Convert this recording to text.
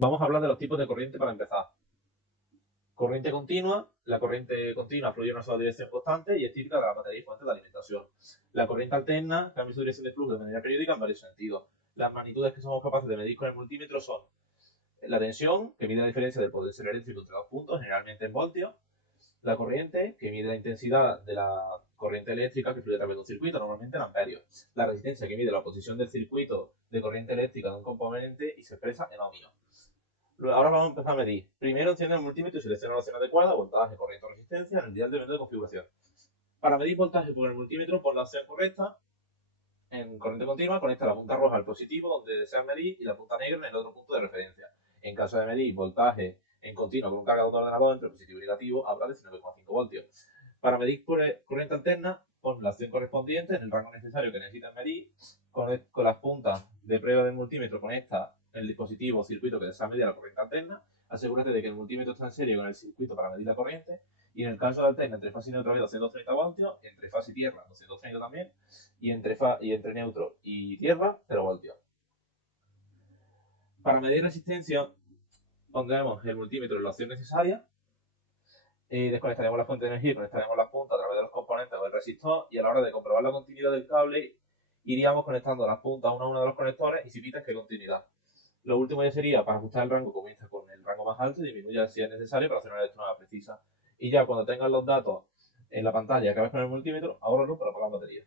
Vamos a hablar de los tipos de corriente para empezar. Corriente continua. La corriente continua fluye en una sola dirección constante y es típica de la batería y fuentes de alimentación. La corriente alterna cambia su dirección de flujo de manera periódica en varios sentidos. Las magnitudes que somos capaces de medir con el multímetro son la tensión, que mide la diferencia del potencial eléctrico entre dos puntos, generalmente en voltios. La corriente, que mide la intensidad de la corriente eléctrica que fluye a través de un circuito, normalmente en amperios. La resistencia, que mide la oposición del circuito de corriente eléctrica de un componente y se expresa en ohmios. Ahora vamos a empezar a medir. Primero enciende el multímetro y selecciona la opción adecuada, voltaje, corriente o resistencia en el dial de menú de configuración. Para medir voltaje por el multímetro, pon la opción correcta en corriente continua, conecta la punta roja al positivo donde deseas medir y la punta negra en el otro punto de referencia. En caso de medir voltaje en continuo con un cargador de ordenador entre positivo y negativo, habrá 19,5 voltios. Para medir corriente alterna, pon la opción correspondiente en el rango necesario que necesitas medir. Con las puntas de prueba del multímetro conecta el dispositivo o circuito que desea medir la corriente alterna. Asegúrate de que el multímetro está en serie con el circuito para medir la corriente. Y en el caso de alterna, entre fase y neutral 230 voltios, entre fase y tierra 230 también, y entre neutro y tierra 0 voltios. Para medir resistencia, pondremos el multímetro en la opción necesaria. Desconectaremos la fuente de energía y conectaremos las puntas a través de los componentes o del resistor, y a la hora de comprobar la continuidad del cable iríamos conectando las puntas una a una de los conectores y si pitas qué continuidad. Lo último ya sería, para ajustar el rango, comienza con el rango más alto y disminuye si es necesario para hacer una lectura más precisa. Y ya cuando tengas los datos en la pantalla que ves con el multímetro, ahora no, para apagar la batería.